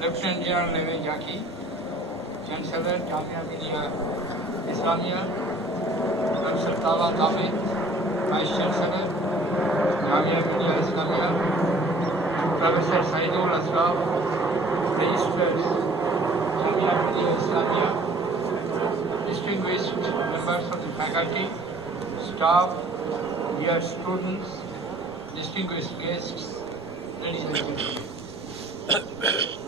Lieutenant General Neve Jaki, Chancellor Jamia Millia Islamia, Professor Tawa Tafid, Vice Chancellor Jamia Millia Islamia, Professor Saidul Asraf, Registrars Jamia Millia Islamia, distinguished members of the faculty, staff, dear students, distinguished guests, ladies and gentlemen.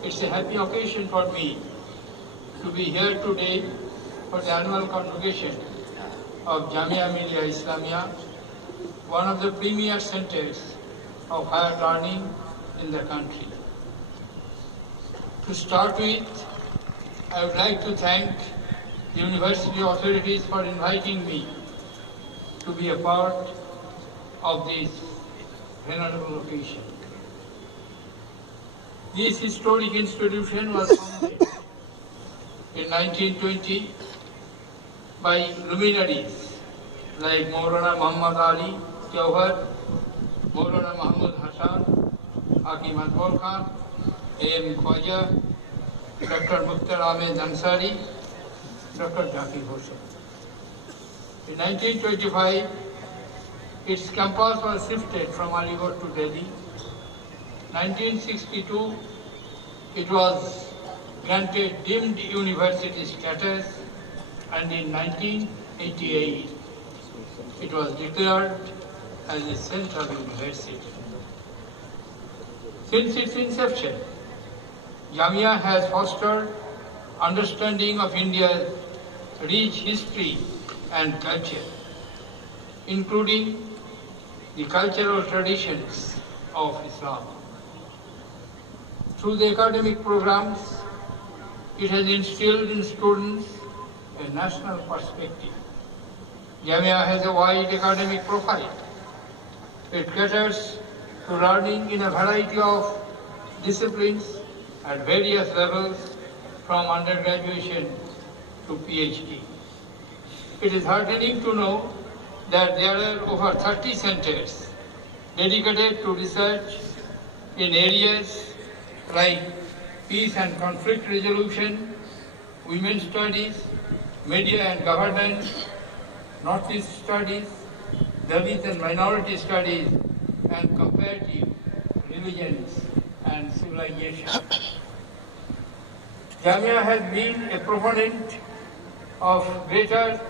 It's a happy occasion for me to be here today for the annual convocation of Jamia Millia Islamia, one of the premier centers of higher learning in the country. To start with, I would like to thank the university authorities for inviting me to be a part of this venerable occasion. This historic institution was founded in 1920 by luminaries like Maulana Muhammad Ali Jauhar, Maulana Mahmud Hassan, Hakim Akbar Khan, A.M. Khwaja, Dr. Mukhtar Ahmed Ansari, Dr. Zakir Hussain. In 1925, its campus was shifted from Aligarh to Delhi. 1962, it was granted deemed university status, and in 1988, it was declared as a central university. Since its inception, Jamia has fostered understanding of India's rich history and culture, including the cultural traditions of Islam. Through the academic programs, it has instilled in students a national perspective. Jamia has a wide academic profile. It caters to learning in a variety of disciplines at various levels, from undergraduation to PhD. It is heartening to know that there are over 30 centers dedicated to research in areas like peace and conflict resolution, women's studies, media and governance, Northeast studies, Dalit and minority studies, and comparative religions and civilization. Jamia has been a proponent of greater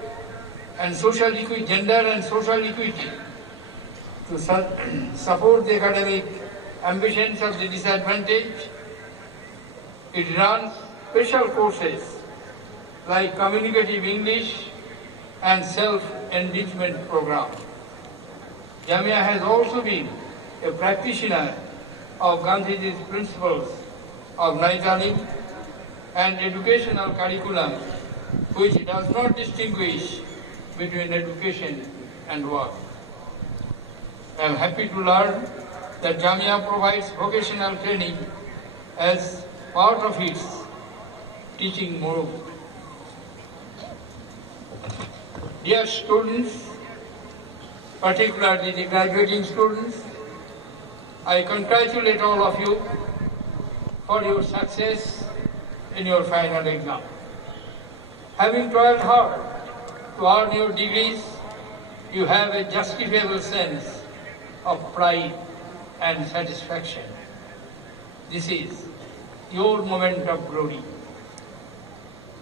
and social equity, gender and social equity, to support the academic ambitions of the disadvantaged. It runs special courses like communicative English and self-enrichment program. Jamia has also been a practitioner of Gandhiji's principles of Naitalim and educational curriculum, which does not distinguish between education and work. I am happy to learn that Jamia provides vocational training as part of its teaching mode. Dear students, particularly the graduating students, I congratulate all of you for your success in your final exam. Having toiled hard to earn your degrees, you have a justifiable sense of pride and satisfaction. This is your moment of glory.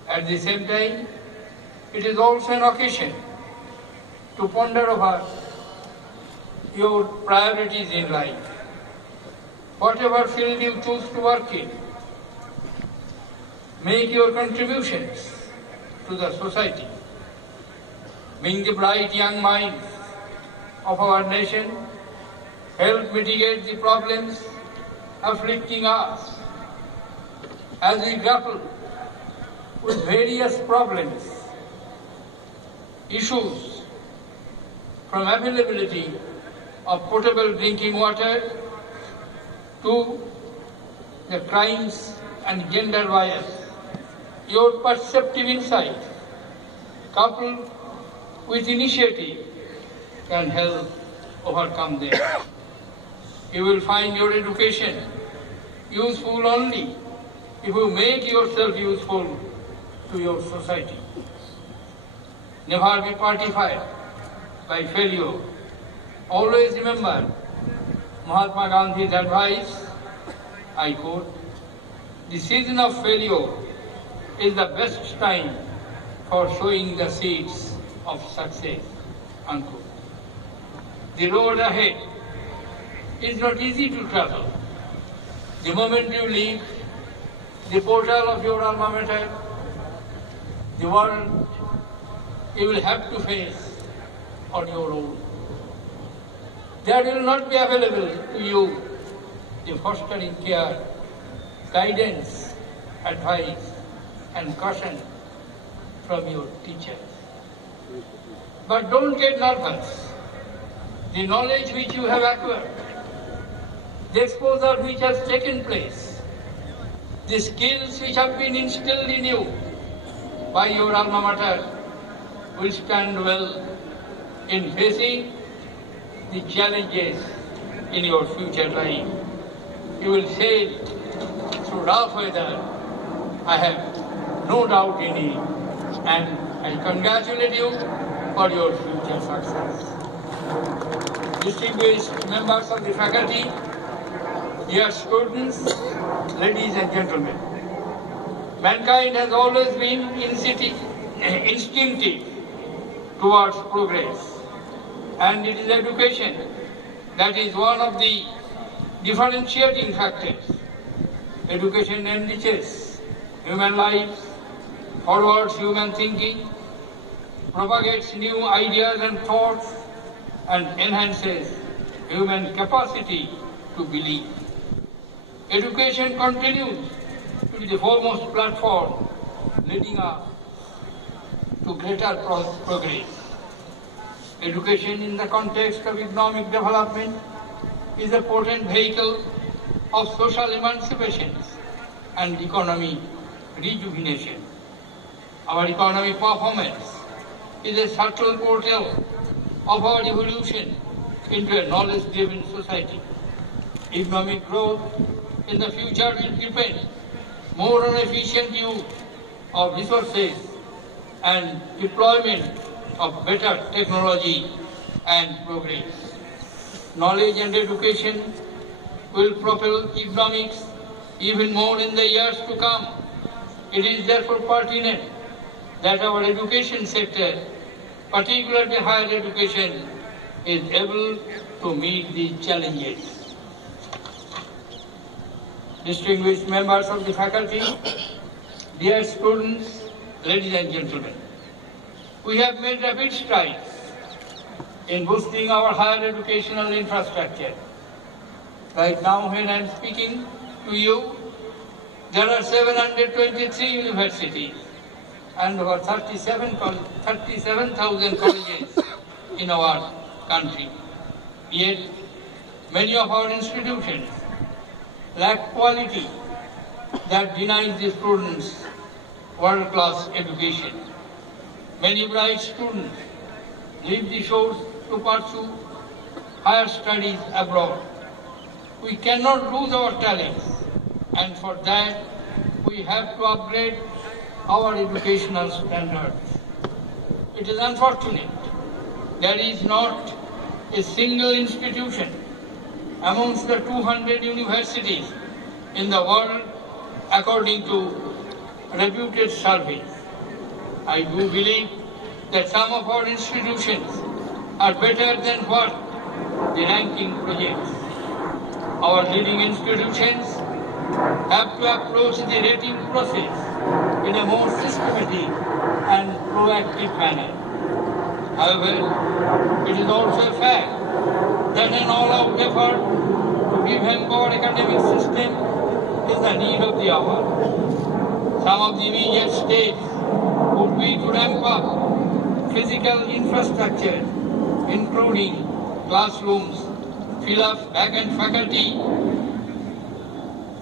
At the same time, it is also an occasion to ponder over your priorities in life. Whatever field you choose to work in, make your contributions to the society. Being the bright young minds of our nation, help mitigate the problems afflicting us as we grapple with various problems, issues from availability of potable drinking water to the crimes and gender bias. Your perceptive insight, coupled with initiative, can help overcome them. You will find your education useful only if you make yourself useful to your society. Never be partified by failure. Always remember Mahatma Gandhi's advice, I quote, "The season of failure is the best time for sowing the seeds of success," unquote. The road ahead is not easy to travel. The moment you leave the portal of your alma mater, the world you will have to face on your own. There will not be available to you the fostering care, guidance, advice, and caution from your teachers. But don't get nervous. The knowledge which you have acquired, the exposure which has taken place, the skills which have been instilled in you by your alma mater will stand well in facing the challenges in your future life. You will sail through rough weather, I have no doubt in it, and I congratulate you for your future success. Distinguished members of the faculty, dear students, ladies and gentlemen, mankind has always been instinctive towards progress, and it is education that is one of the differentiating factors. Education enriches human lives, forwards human thinking, propagates new ideas and thoughts, and enhances human capacity to believe. Education continues to be the foremost platform leading us to greater progress. Education in the context of economic development is a potent vehicle of social emancipation and economic rejuvenation. Our economic performance is a subtle portal of our evolution into a knowledge-driven society. Economic growth in the future will depend more on efficient use of resources and deployment of better technology and progress. Knowledge and education will propel economics even more in the years to come. It is therefore pertinent that our education sector, particularly higher education, is able to meet these challenges. Distinguished members of the faculty, dear students, ladies and gentlemen, we have made rapid strides in boosting our higher educational infrastructure. Right now, when I am speaking to you, there are 723 universities and over 37,000 colleges in our country. Yet, many of our institutions lack quality that denies the students world-class education. Many bright students leave the shores to pursue higher studies abroad. We cannot lose our talents, and for that we have to upgrade our educational standards. It is unfortunate there is not a single institution amongst the 200 universities in the world according to reputed surveys. I do believe that some of our institutions are better than what the ranking projects. Our leading institutions have to approach the rating process in a more systematic and proactive manner. However, it is also a fact that an all-out effort to revamp our academic system is the need of the hour. Some of the immediate steps would be to ramp up physical infrastructure, including classrooms, fill up vacant faculty,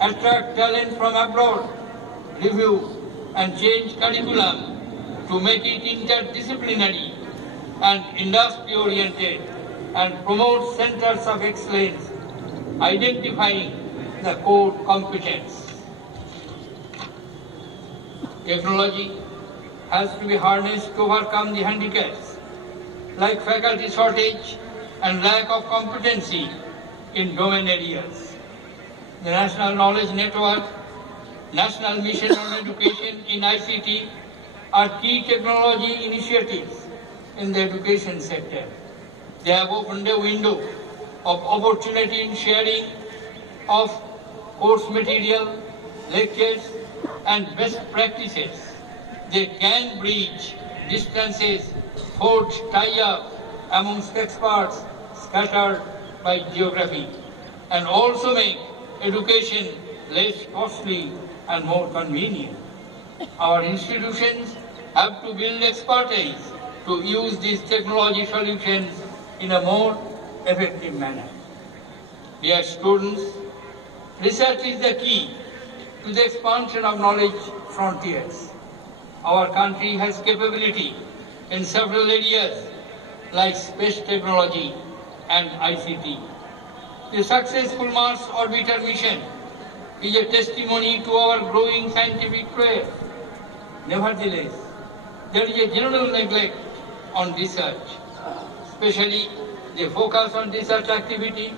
attract talent from abroad, review and change curriculum to make it interdisciplinary and industry-oriented, and promote centers of excellence, identifying the core competence. Technology has to be harnessed to overcome the handicaps like faculty shortage and lack of competency in domain areas. The National Knowledge Network, National Mission on Education in ICT are key technology initiatives in the education sector. They have opened a window of opportunity in sharing of course material, lectures, and best practices. They can bridge distances, forge tie-up amongst experts scattered by geography, and also make education less costly and more convenient. Our institutions have to build expertise to use these technology solutions in a more effective manner. Dear students, research is the key to the expansion of knowledge frontiers. Our country has capability in several areas like space technology and ICT. The successful Mars orbiter mission is a testimony to our growing scientific prowess. Nevertheless, there is a general neglect on research. Especially, the focus on research activity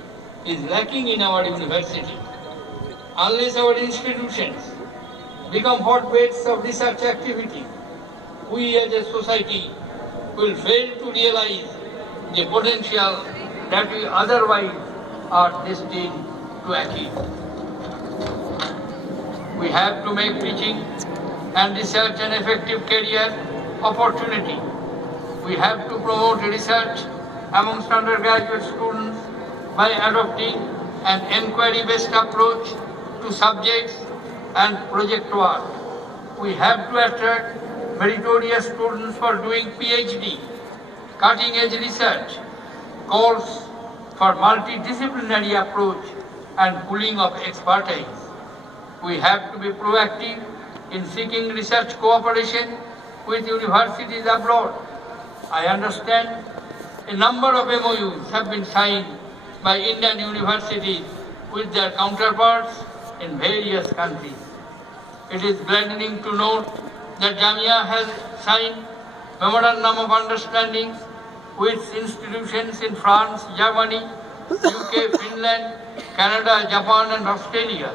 is lacking in our university. Unless our institutions become hotbeds of research activity, we as a society will fail to realize the potential that we otherwise are destined to achieve. We have to make teaching and research an effective career opportunity. We have to promote research amongst undergraduate students by adopting an inquiry-based approach to subjects and project work. We have to attract meritorious students for doing PhD. Cutting-edge research calls for multidisciplinary approach and pooling of expertise. We have to be proactive in seeking research cooperation with universities abroad. I understand a number of MOUs have been signed by Indian universities with their counterparts in various countries. It is gladdening to note that Jamia has signed Memorandum of Understanding with institutions in France, Germany, UK, Finland, Canada, Japan, and Australia.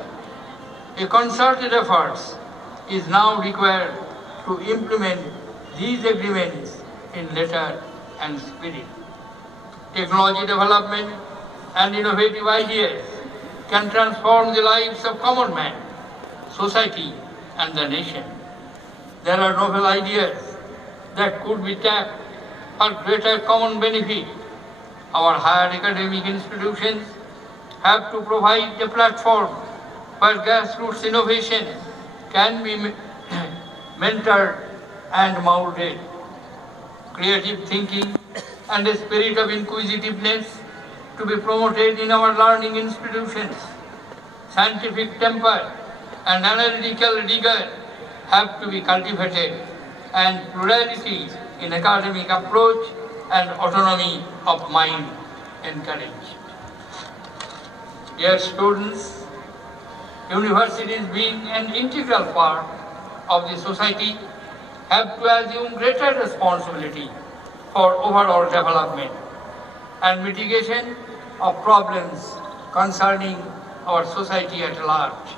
A concerted effort is now required to implement these agreements in letter and spirit. Technology development and innovative ideas can transform the lives of common man, society, and the nation. There are novel ideas that could be tapped for greater common benefit. Our higher academic institutions have to provide a platform where grassroots innovation can be mentored and molded. Creative thinking and a spirit of inquisitiveness to be promoted in our learning institutions. Scientific temper and analytical rigor have to be cultivated, and plurality in academic approach and autonomy of mind encouraged. Dear students, universities being an integral part of the society have to assume greater responsibility for overall development and mitigation of problems concerning our society at large.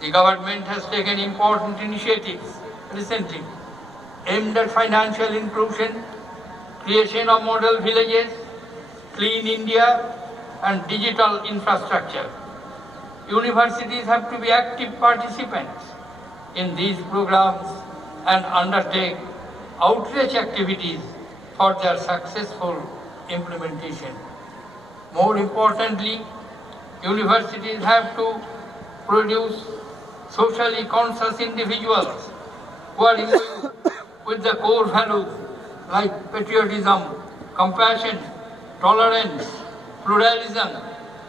The government has taken important initiatives recently aimed at financial inclusion, creation of model villages, clean India, and digital infrastructure. Universities have to be active participants in these programs and undertake outreach activities for their successful implementation. More importantly, universities have to produce socially conscious individuals who are imbued with the core values like patriotism, compassion, tolerance, pluralism,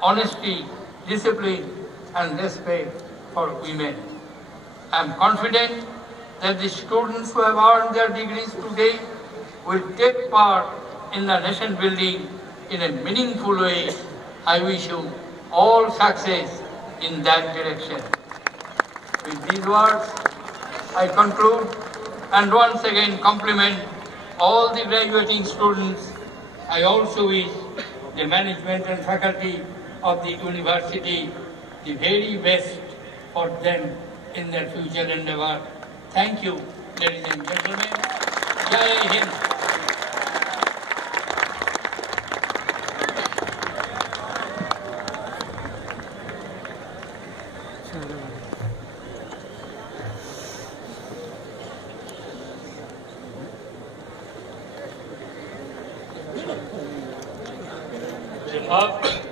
honesty, discipline, and respect for women. I am confident that the students who have earned their degrees today will take part in the nation building in a meaningful way. I wish you all success in that direction. With these words, I conclude and once again compliment all the graduating students. I also wish the management and faculty of the university the very best for them in their future endeavor. Thank you, ladies and gentlemen. Jai Hind. जनाब